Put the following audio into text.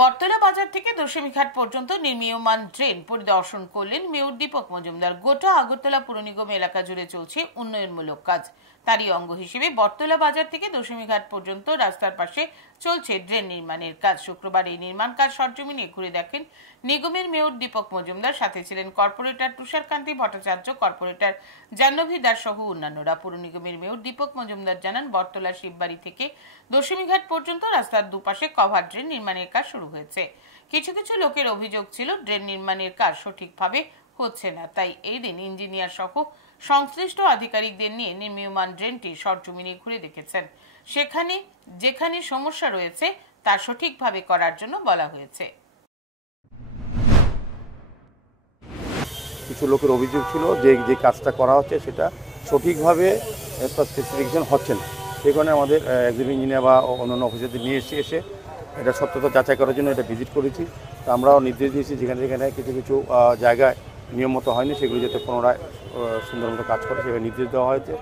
বটতলা বাজার থেকে দশমীঘাট পর্যন্ত নির্মীয়মান ড্রেন পরিদর্শন করলেন মেয়র দীপক মজুমদার। গোটা আগরতলা পুর নিগম এলাকা জুড়ে চলছে উন্নয়নমূলক কাজ। তারই অঙ্গ হিসেবে বটতলা বাজার থেকে দশমীঘাট পর্যন্ত রাস্তার পাশে চলছে ড্রেন নির্মাণের কাজ। শুক্রবার এই নির্মাণ কাজ সরজমিনে ঘুরে দেখেন নিগমের মেয়র দীপক মজুমদার। সাথে ছিলেন কর্পোরেটর তুষারকান্তি ভট্টাচার্য, কর্পোরেটর জাহ্নবী দাস সহ অন্যান্যরা। পুর নিগমের মেয়র দীপক মজুমদার জানান, বটতলা শিববাড়ি থেকে দশমীঘাট পর্যন্ত রাস্তার দুপাশে কভার ড্রেন নির্মাণের কাজ শুরু হয়েছে। কিছু কিছু লোকের অভিযোগ ছিল ড্রেন নির্মাণের কাজ সঠিকভাবে হচ্ছে না, তাই এই দিন ইঞ্জিনিয়ার সহ সংশ্লিষ্ট আধিকারিকদের নিয়ে নির্মীয়মান ড্রেনটি সরজমিনে ঘুরে দেখেছেন। সেখানে যেখানে সমস্যা রয়েছে তা সঠিকভাবে করার জন্য বলা হয়েছে। কিছু লোকের অভিযোগ ছিল যে কাজটা করা হচ্ছে সেটা সঠিকভাবে স্পেসিফিকেশন হচ্ছে না। সেই কারণে আমাদের একজন ইঞ্জিনিয়ার বা অন্যান্য অফিসারদের নিয়ে এসে এটা সত্যতা যাচাই করার জন্য এটা ভিজিট করেছি। তো আমরাও নির্দেশ দিয়েছি যেখানে কিছু কিছু জায়গায় নিয়ম মতো হয়নি সেগুলো যাতে পুনরায় সুন্দর মতো কাজ করে সেভাবে নির্দেশ দেওয়া হয়েছে।